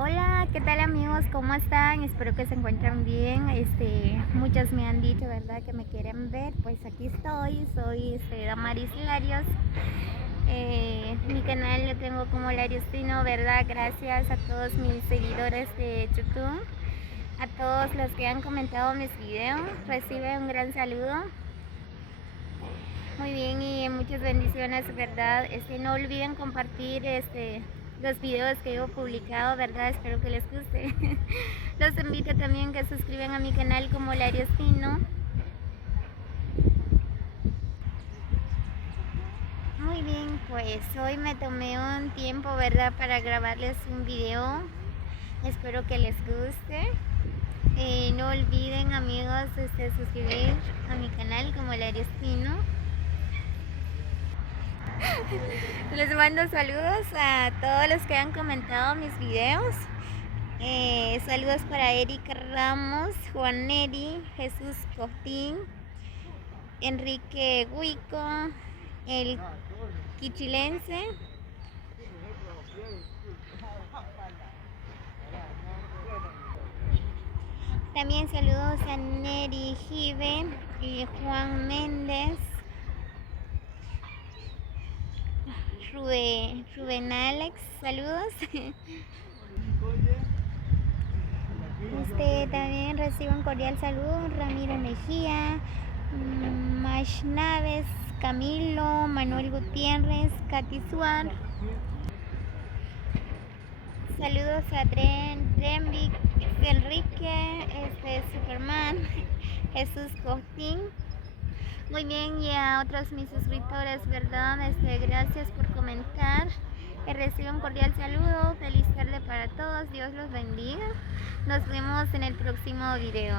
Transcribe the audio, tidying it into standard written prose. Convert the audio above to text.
Hola, ¿qué tal amigos? ¿Cómo están? Espero que se encuentren bien. Muchos me han dicho, ¿verdad? Que me quieren ver. Pues aquí estoy, soy Damaris Larios. Mi canal lo tengo como Lariostino, ¿verdad? Gracias a todos mis seguidores de YouTube, a todos los que han comentado mis videos. Recibe un gran saludo. Muy bien y muchas bendiciones, ¿verdad? No olviden compartir los videos que yo he publicado, ¿verdad? Espero que les guste. Los invito también que se suscriban a mi canal como Lariostino. Muy bien, pues hoy me tomé un tiempo, ¿verdad? Para grabarles un video. Espero que les guste. No olviden, amigos, suscribir a mi canal como Lariostino. Les mando saludos a todos los que han comentado mis videos. Saludos para Erika Ramos, Juan Neri, Jesús Cotín, Enrique Huico, el Quichilense. También saludos a Neri Jive y Juan Méndez, Rubén Alex, saludos. También recibo un cordial saludo, Ramiro Mejía, Mash Naves, Camilo, Manuel Gutiérrez, Katy Suar. Saludos a Trenvic, Enrique, Superman, Jesús Cotín. Muy bien, y a otros mis suscriptores, ¿verdad? Gracias por comentar. Recibo un cordial saludo. Feliz tarde para todos. Dios los bendiga. Nos vemos en el próximo video.